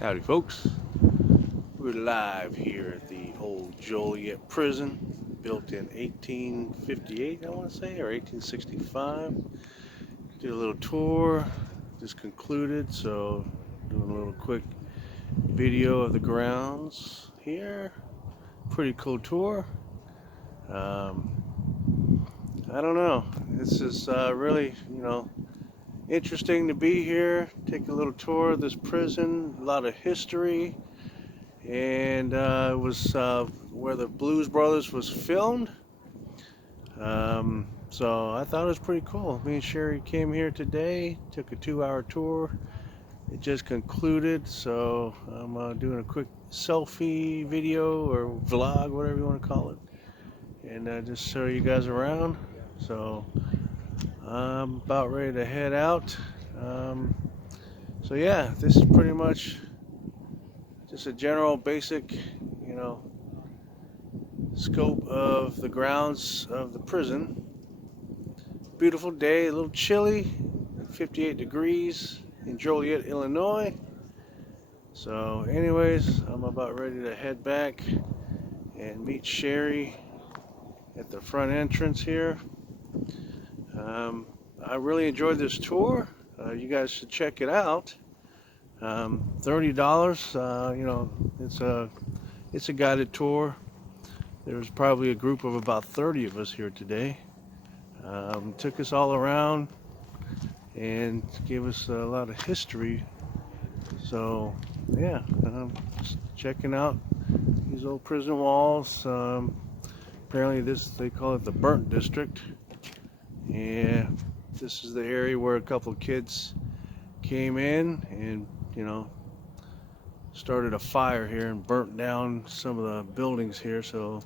Howdy, folks. We're live here at the Old Joliet Prison, built in 1858, I want to say, or 1865. Did a little tour, just concluded, so doing a little quick video of the grounds here. Pretty cool tour. I don't know. This is really, interesting to be here. Take a little tour of this prison. A lot of history. And it was where the Blues Brothers was filmed. So I thought it was pretty cool. Me and Sherry came here today, took a 2-hour tour. It just concluded, so I'm doing a quick selfie video or vlog, whatever you want to call it, and just show you guys around. So I'm about ready to head out. So yeah, this is pretty much just a general basic, scope of the grounds of the prison. Beautiful day, a little chilly, 58 degrees in Joliet, Illinois. So anyways, I'm about ready to head back and meet Sherry at the front entrance here. I really enjoyed this tour. You guys should check it out. $30. It's a guided tour. There's probably a group of about 30 of us here today. Took us all around and gave us a lot of history. So yeah, just checking out these old prison walls. Apparently they call it the burnt district. Yeah, this is the area where a couple of kids came in and started a fire here and burnt down some of the buildings here. So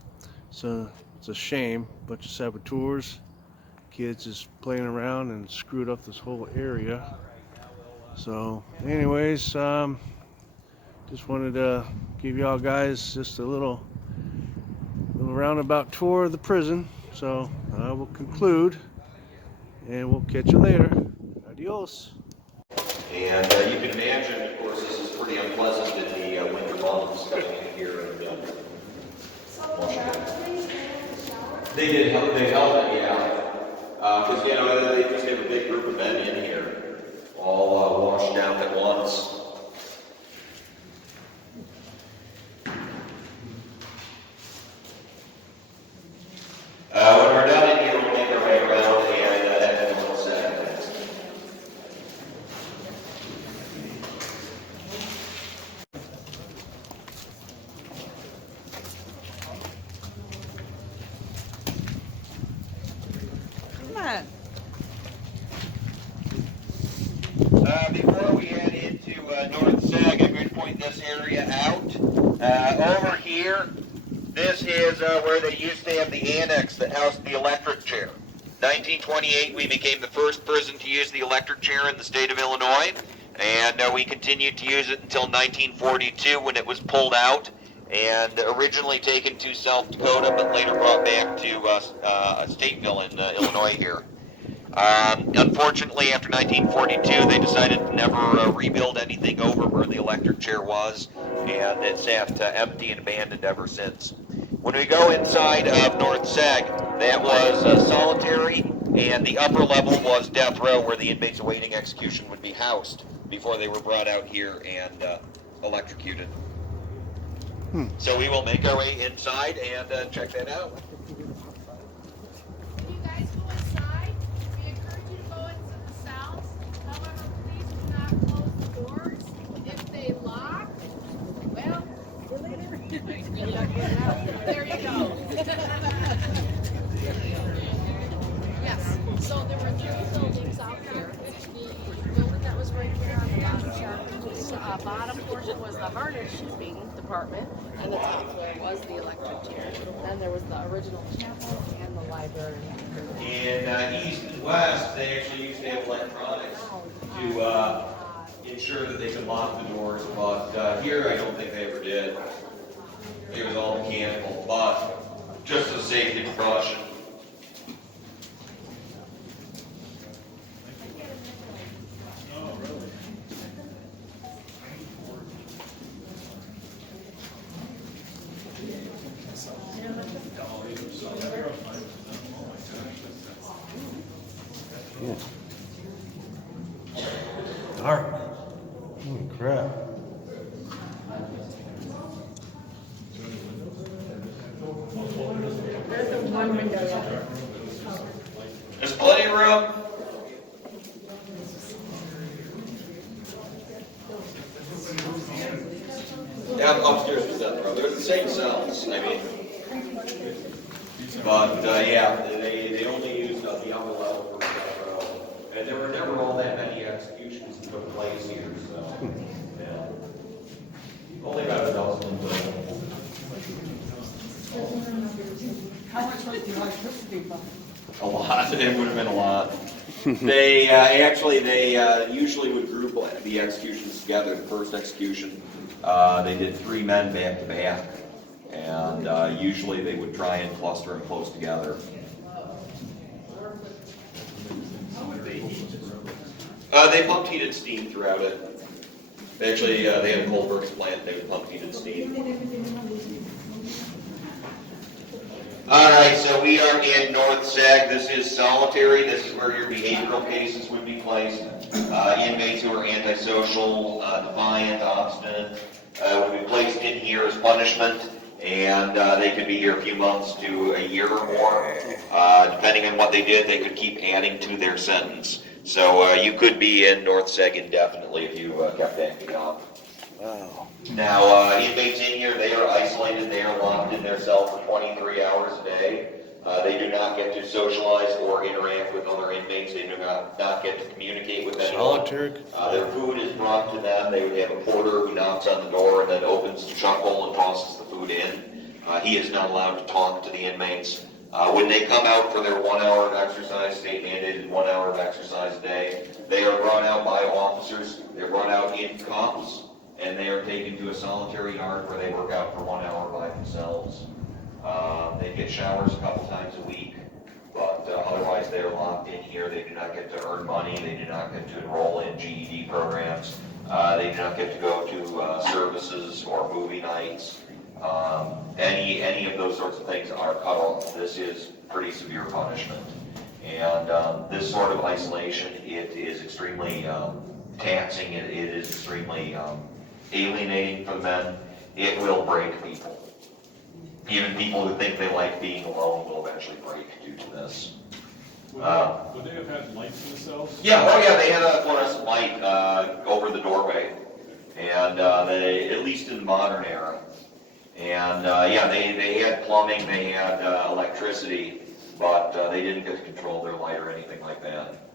it's a shame. Bunch of saboteurs, kids just playing around and screwed up this whole area. So anyways, just wanted to give y'all guys just a little roundabout tour of the prison. So I will conclude and we'll catch you later. Adios. And you can imagine, of course, this is pretty unpleasant in the winter months coming in here and Washington. They held it, yeah. Because, they just have a big group of men in here, all washed down at once. When we're done in here, we'll make our way around and head to Old Joliet. Before we head into North Sag, I'm going to point this area out. Over here, this is where they used to have the annex that housed the electric chair. 1928, we became the first prison to use the electric chair in the state of Illinois, and we continued to use it until 1942 when it was pulled out and originally taken to South Dakota, but later brought back to Stateville in Illinois here. Unfortunately, after 1942, they decided to never rebuild anything over where the electric chair was, and it's sat empty and abandoned ever since. When we go inside of North Sag, that was solitary, and the upper level was death row, where the inmates awaiting execution would be housed before they were brought out here and electrocuted. So we will make our way inside and check that out. There you go. Yes, so there were 3 buildings out there. The building that was right here on the bottom chart, bottom portion was the harness shipping department, and the top floor was the electric chair. Then there was the original chapel and the library. In east and west, they actually used to have electronics to ensure that they could lock the doors, but here I don't think they ever did. It was all mechanical, but just as a safety precaution. There's the one window, yeah. There's plenty of room. Yeah, upstairs is that room. They're the same cells, I mean. But, yeah, they only used the upper level for that row. And there were never all that many executions that took place here, so, yeah. Only about a dozen in total. How much was the electricity bill? A lot. It would have been a lot. They actually usually would group the executions together. The first execution, they did 3 men back to back, and usually they would try and cluster them close together. They pumped heated steam throughout it. Actually, they had a coal works plant. They would pump heated steam. Alright, so we are in North Sag. This is solitary. This is where your behavioral cases would be placed. Inmates who are antisocial, defiant, obstinate, would be placed in here as punishment, and they could be here a few months to a year or more. Depending on what they did, they could keep adding to their sentence. So you could be in North Sag indefinitely if you kept acting up. Wow. Now, inmates in here, they are isolated, they are locked in their cell for 23 hours a day. They do not get to socialize or interact with other inmates. They do not get to communicate with anyone. Solitary? Their food is brought to them. They would have a porter who knocks on the door and then opens the chuckle and tosses the food in. He is not allowed to talk to the inmates. When they come out for their 1 hour of exercise, state mandated 1 hour of exercise a day, they are brought out by officers. They're brought out in cuffs, and they are taken to a solitary yard where they work out for 1 hour by themselves. They get showers a couple times a week, but otherwise they are locked in here. They do not get to earn money. They do not get to enroll in GED programs. They do not get to go to services or movie nights. Any of those sorts of things are cut off. This is pretty severe punishment. And this sort of isolation, it is extremely taxing. It is extremely alienating for the men. It will break people. Even people who think they like being alone will eventually break due to this. Would they have had lights in the cells? Yeah, they had a fluorescent light over the doorway, and they, at least in the modern era. And they had plumbing, they had electricity, but they didn't get to control their light or anything like that.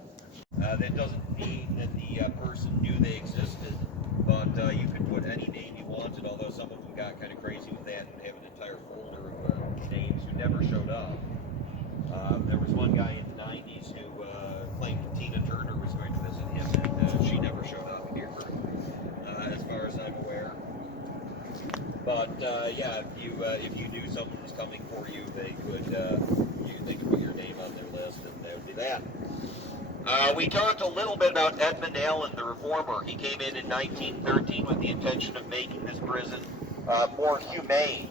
That doesn't mean that the person knew they existed, but you could put any name you wanted, although some of them got kind of crazy with that and have an entire folder of names who never showed up. There was one guy in the 90s who claimed Tina Turner was going to visit him, and she never showed up here, as far as I'm aware. But if you knew someone was coming for you, they could put your name on their list, and that would be that. We talked a little bit about Edmund Allen, the reformer. He came in 1913 with the intention of making this prison more humane.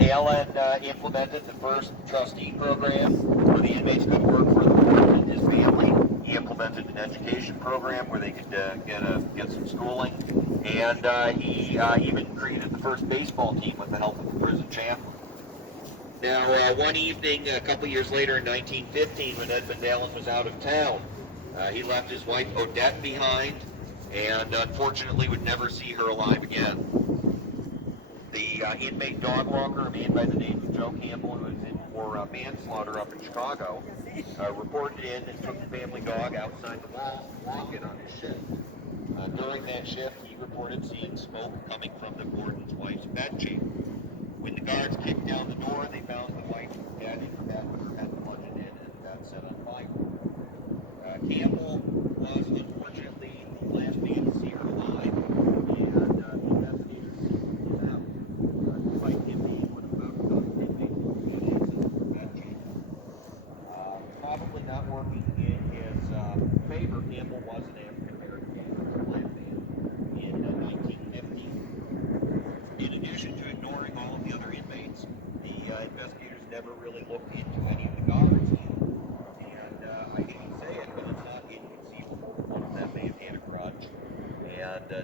Allen implemented the first trustee program where the inmates could work for the warden and his family. He implemented an education program where they could get some schooling, and he even created the first baseball team with the help of the prison chaplain. Now, one evening, a couple years later in 1915, when Edmund Allen was out of town, he left his wife Odette behind, and unfortunately would never see her alive again. The inmate dog walker, a man by the name of Joe Campbell, who was in for manslaughter up in Chicago, reported in and took the family dog outside the wall to walk it on his shift. During that shift, he reported seeing smoke coming from the warden's wife's bedchamber. When the guards kicked down the door, they found the wife dead in her bed with her head plunged in and that set on fire. Campbell was unfortunately the last man to see her alive, and the investigators seized him out. Despite him being one of about a dozen inmates in her bedchamber. Probably not working in his favor, Campbell was an African-American black man in 1950. In addition to ignoring all of the other inmates, the investigators never really looked into any of the guards either. And I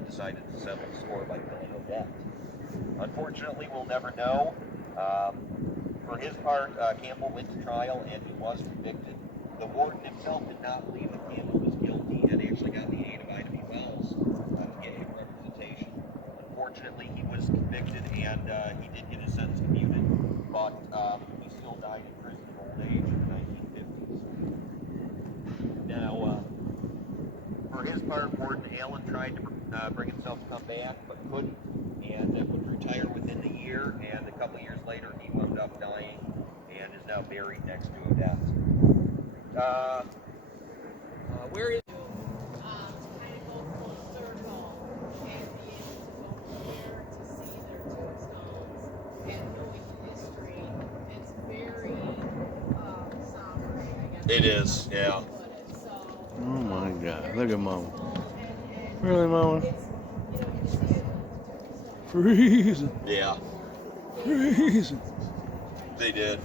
decided to settle the score by killing Odette. Unfortunately, we'll never know. For his part, Campbell went to trial and he was convicted. The warden himself did not believe that Campbell was guilty and actually got the aid of Ida Wells to get him representation. Unfortunately, he was convicted and he did get his sentence commuted, but he still died in prison of old age in the 1950s. Now, for his part, Warden Allen tried to bring himself to come back, but couldn't, and would retire within the year, and a couple years later he wound up dying and is now buried next to Odette. Where is... To kind of go full circle and be able to go there to see their tombstones and knowing the history. It's very somber, I guess. It is, yeah. Oh my God! Look at Mama. Really, Mama? Freezing. Yeah, Freezing. they did.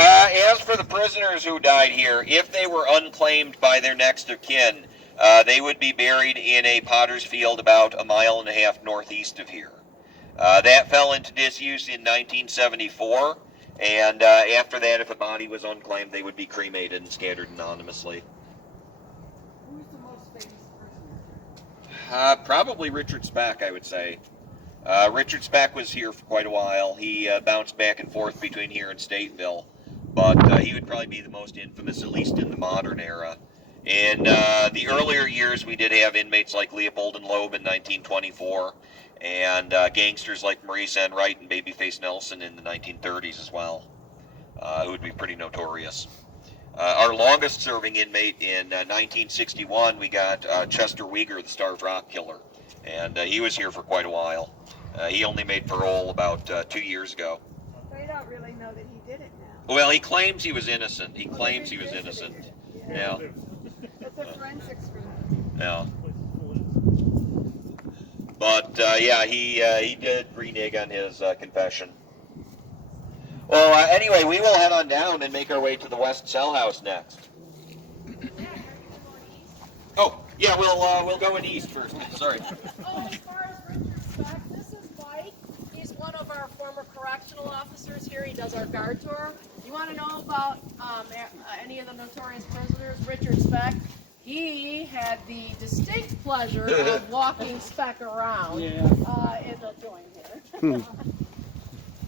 As for the prisoners who died here, if they were unclaimed by their next of kin, they would be buried in a potter's field about 1.5 miles northeast of here. That fell into disuse in 1974, and after that, if a body was unclaimed, they would be cremated and scattered anonymously. Who's the most famous prisoner? Probably Richard Speck, I would say. Richard Speck was here for quite a while. He bounced back and forth between here and Stateville, but he would probably be the most infamous, at least in the modern era. In the earlier years, we did have inmates like Leopold and Loeb in 1924, and gangsters like Maurice Enright and Babyface Nelson in the 1930s as well, who would be pretty notorious. Our longest serving inmate in 1961, we got Chester Weger, the Starved Rock Killer, and he was here for quite a while. He only made parole about 2 years ago. They don't really know that he did it now. Well, he claims he was innocent. He claims he was innocent. Yeah. But the forensics group. Yeah. But yeah, he did renege on his confession. Well, anyway, we will head on down and make our way to the West Cell House next. Oh, yeah, we'll go in east first. Sorry. Oh, as far as Richard Speck, this is Mike. He's one of our former correctional officers here. He does our guard tour. You want to know about any of the notorious prisoners? Richard Speck. He had the distinct pleasure of walking Speck around in the joint here.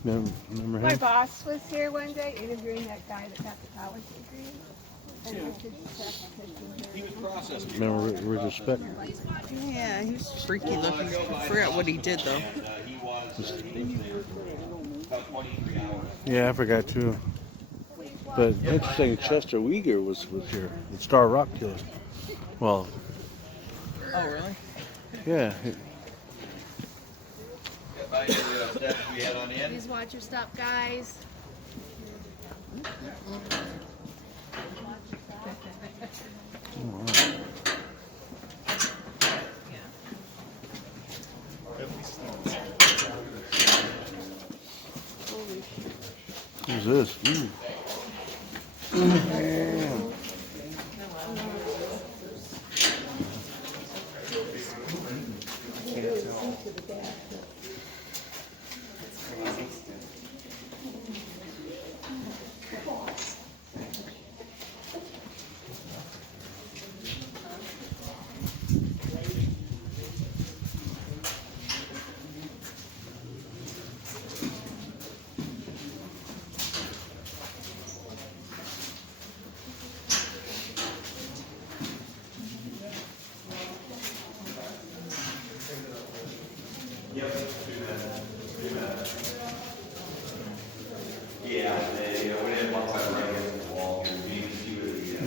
Remember My him? boss was here one day interviewing that guy that got the college degree. And Richard Speck was He was processed. Remember Richard Speck? Yeah, he was freaky looking. I forgot what he did though. He was there for about 23 hours. Yeah, I forgot too. But interesting, Chester Weger was here, the Star Rock Killer. Well, Oh, really? yeah. We head on in. Please watch your step, guys. Who's this? Ooh. Damn.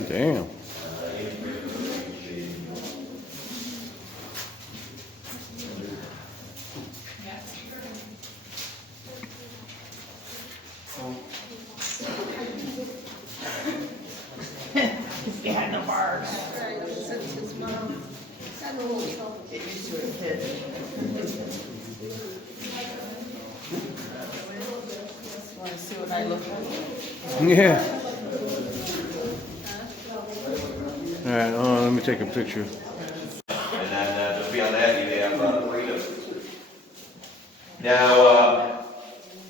Damn. Handlebars. Get used to it, kid. Want to see what I look like? Yeah. All right. me take a picture. And then just beyond that, you have freedom. Now,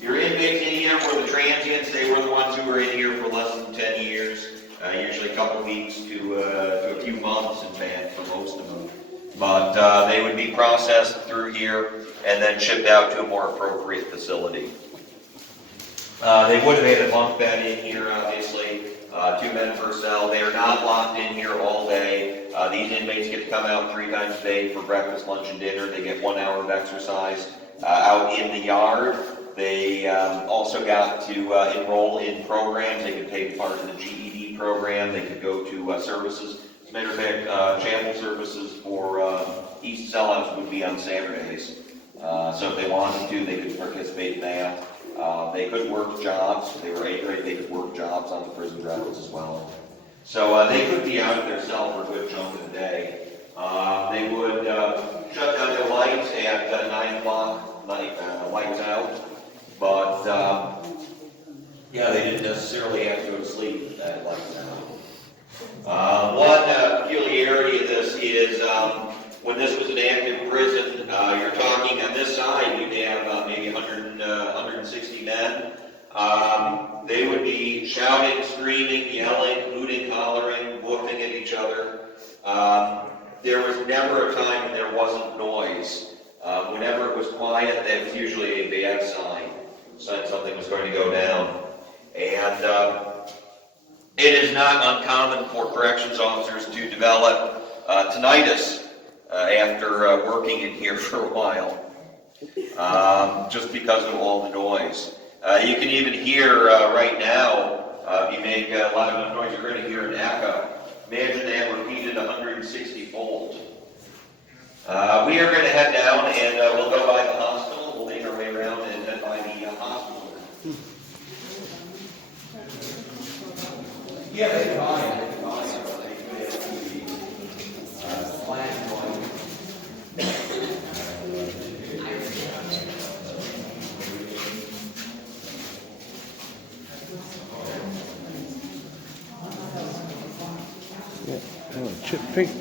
your inmates in here were the transients. They were the ones who were in here for less than 10 years, usually a couple weeks to a few months, in fact, for most of them. But they would be processed through here and then shipped out to a more appropriate facility. They would have had a bunk bed in here, obviously, 2 men per cell. They are not locked in here all day. These inmates get to come out 3 times a day for breakfast, lunch, and dinner. They get 1 hour of exercise out in the yard. They also got to enroll in programs. They could take part in the GED program. They could go to services. As a matter of fact, chapel services for East Sellout would be on Saturdays. So if they wanted to, they could participate in that. They could work jobs. They were 8th grade. They could work jobs on the prison grounds as well. So they could be out of their cell for a good chunk of the day. They would shut down their lights at 9 o'clock, lights out. But yeah, they didn't necessarily have to go to sleep at lights out. One peculiarity of this is when this was an active prison, you're talking on this side, you'd have maybe 160 men. They would be shouting, screaming, yelling, hooting, hollering, woofing at each other. There was never a time when there wasn't noise. Whenever it was quiet, that was usually a bad sign something was going to go down. And it is not uncommon for corrections officers to develop tinnitus after working in here for a while, just because of all the noise. You can even hear right now, if you make a lot of noise, you're going to hear an echo. Imagine that repeated 160-fold. We are going to head down and we'll go by the hospital. We'll make our way around and head by the hospital. Yeah, they can buy it. Chip pink.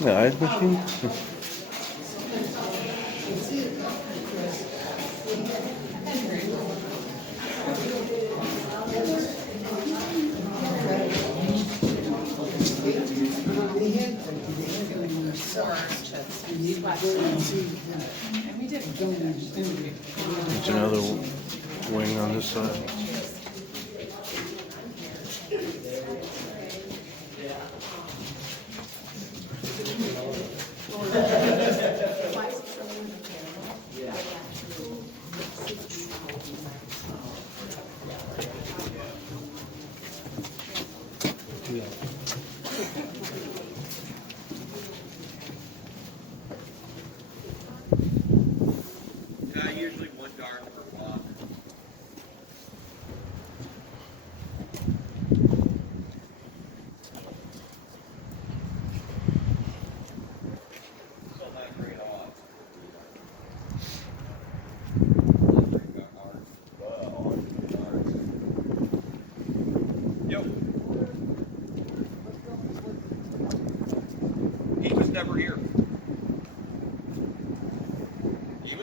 The ice machine? There's another wing on this side. Usually 1 guard per block.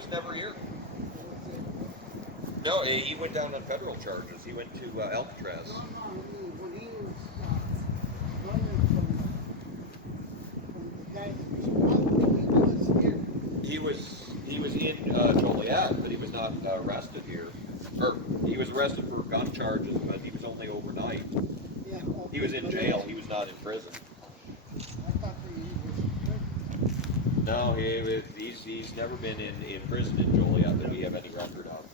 was never here. No, he went down on federal charges. He went to Alcatraz. When he was running from the guy that was here. He was in Joliet, but he was not arrested here. Or he was arrested for gun charges, but he was only overnight. Yeah, He was in jail. He was not in prison. I thought he was. No, he's never been in prison in Joliet that we have any record of.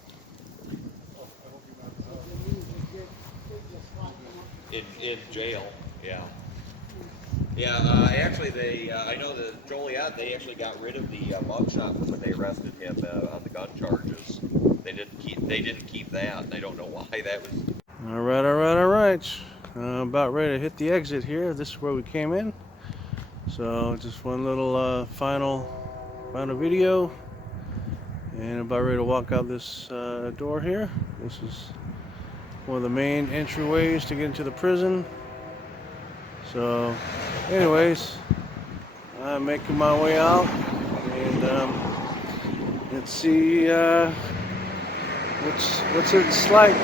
In jail, yeah. Yeah, actually I know that Joliet, they actually got rid of the mugshot when they arrested him on the gun charges. They didn't keep that, and I don't know why that was. All right. About ready to hit the exit here. This is where we came in. So just one little final video, and about ready to walk out this door here. This is one of the main entryways to get into the prison. So anyways, I'm making my way out, and let's see what's it's like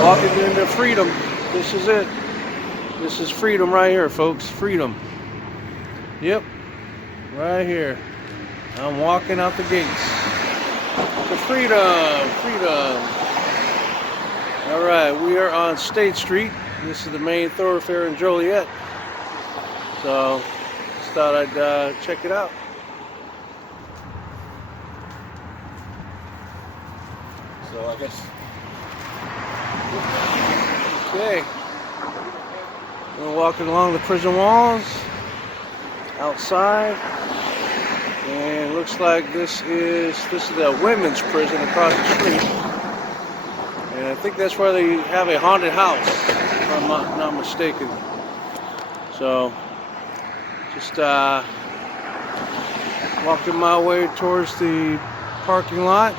walking into freedom. This is it. This is freedom right here, folks. Freedom. Yep, right here. I'm walking out the gates to freedom. All right, we are on State Street. This is the main thoroughfare in Joliet. So, just thought I'd check it out. So I guess. Okay. We're walking along the prison walls, outside, and it looks like this is the women's prison across the street. And I think that's where they have a haunted house, if I'm not mistaken. So, just walking my way towards the parking lot.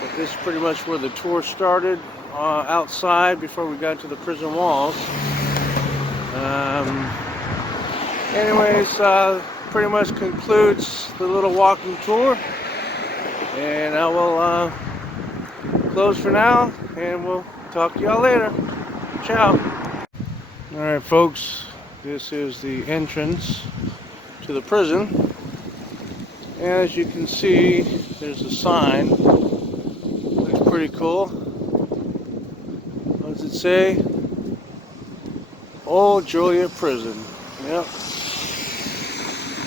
But this is pretty much where the tour started, outside before we got to the prison walls. Anyways, pretty much concludes the little walking tour. And I will close for now, and we'll talk to y'all later. Ciao. Alright folks, this is the entrance to the prison. And as you can see, there's a sign. Looks pretty cool. What does it say? Old Joliet Prison. Yep.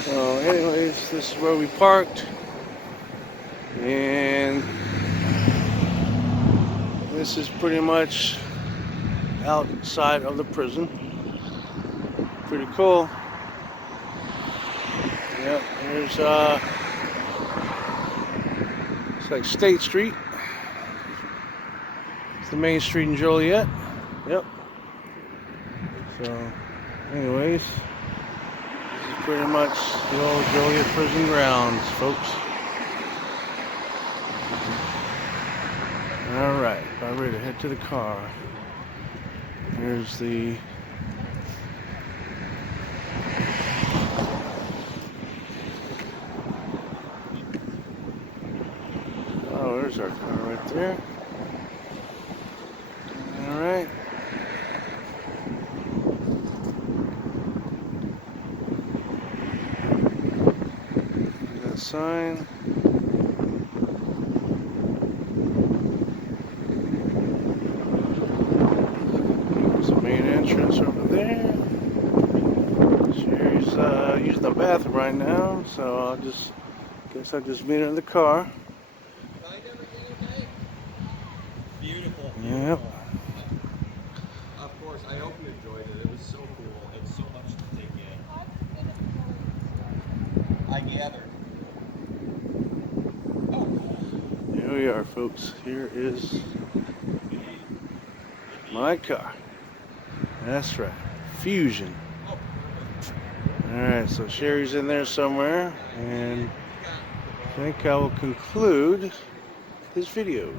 So anyways, this is where we parked. And this is pretty much outside of the prison. Pretty cool. Yep, here's it's like State Street. It's the main street in Joliet. Yep. So anyways, this is pretty much the old Joliet prison grounds, folks. Alright, about ready to head to the car. Here's the there's our car right there. Alright. That sign. There's the main entrance over there. Sherry's using the bathroom right now, so I'll just meet her in the car. Beautiful. Yep. Of course, I hope you enjoyed it. It was so cool. It's so much to take in. I gathered. Here we are, folks. Here is my car. That's right. Fusion. Alright, so Sherry's in there somewhere, and I think I will conclude this video.